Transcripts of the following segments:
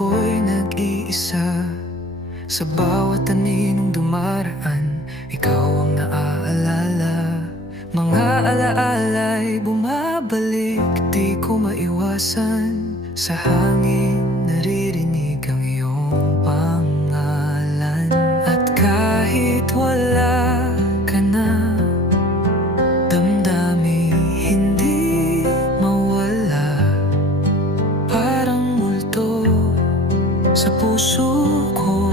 ako'y nag-iisa. Sa bawat aninong dumaraan, ikaw ang naaalala. Mga alaala'y bumabalik, di ko maiwasan. Sa hangin naririnig ang iyong pangalan. At kahit wala ka na, damdamin hindi mawala. Parang multo sa puso ko,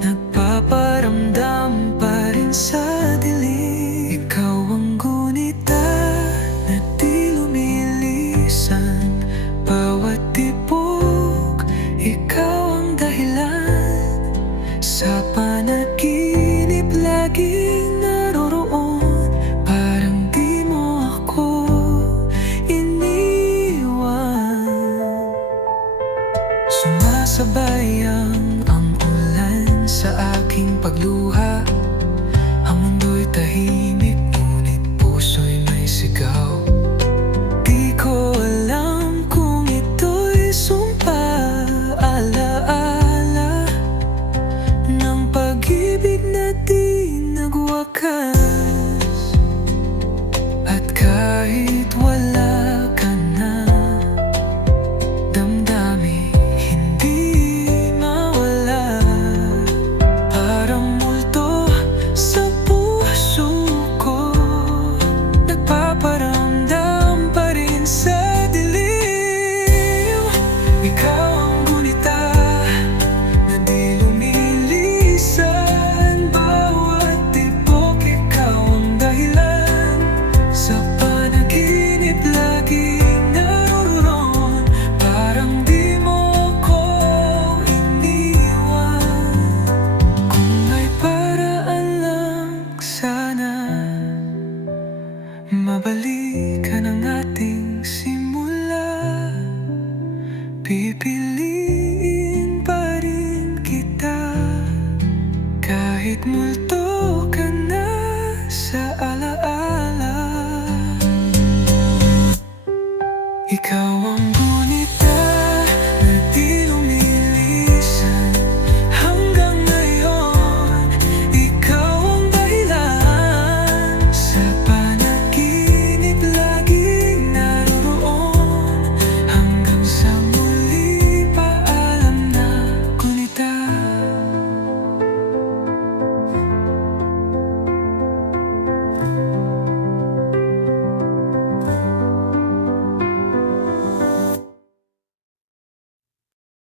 nagpaparamdam pa rin sa dilim. Ikaw ang gunita na di lumilisan. Bawat tibok, ikaw ang dahilan. Sa panaginip laging naroroon. Parang di mo ako iniwan. Sumasabay ang ulan sa aking pagluha. Ang mundo'y tahimik,